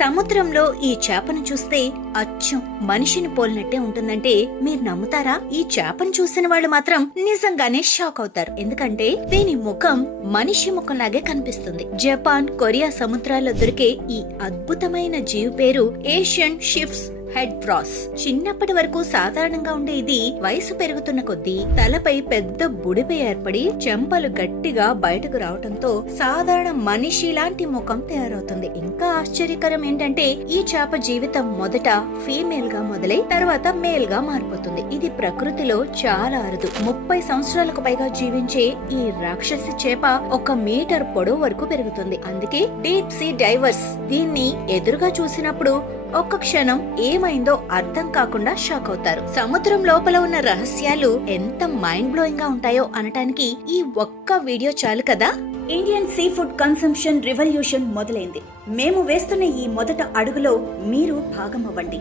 సముద్రంలో ఈ చేపను చూస్తే అచ్చం మనిషిని పోలినట్టే ఉంటుందంటే మీరు నమ్ముతారా? ఈ చేపను చూసిన వాళ్ళు మాత్రం నిజంగానే షాక్ అవుతారు. ఎందుకంటే దీని ముఖం మనిషి ముఖంలాగే కనిపిస్తుంది. జపాన్, కొరియా సముద్రాల్లో దొరికే ఈ అద్భుతమైన జీవి పేరు ఏషియన్ షిప్స్ హెడ్ ఫ్రాస్. చిన్నప్పటి వరకు సాధారణంగా ఉండే ఇది వయసు పెరుగుతున్న కొద్దీ తలపై పెద్ద బుడిపై ఏర్పడి చెంపలు గట్టిగా బయటకు రావడంతో సాధారణ మనిషి లాంటి ముఖం తయారవుతుంది. ఇంకా ఆశ్చర్యకరం ఏంటంటే ఈ చేప జీవితం మొదట ఫీమేల్ గా మొదలై తర్వాత మేల్ గా మారిపోతుంది. ఇది ప్రకృతిలో చాలా అరుదు. 30 సంవత్సరాలకు పైగా జీవించే ఈ రాక్షసి చేప 1 మీటర్ పొడవు వరకు పెరుగుతుంది. అందుకే డీప్ సీ డైవర్స్ దీన్ని ఎదురుగా చూసినప్పుడు ఒక్క క్షణం ఏమైందో అర్థం కాకుండా షాక్ అవుతారు. సముద్రం లోపల ఉన్న రహస్యాలు ఎంత మైండ్ బ్లోయింగ్ గా ఉంటాయో అనటానికి ఈ ఒక్క వీడియో చాలు కదా. Indian sea food consumption revolution మొదలైంది. మేము వేస్తున్న ఈ మొదట అడుగులో మీరు భాగం అవ్వండి.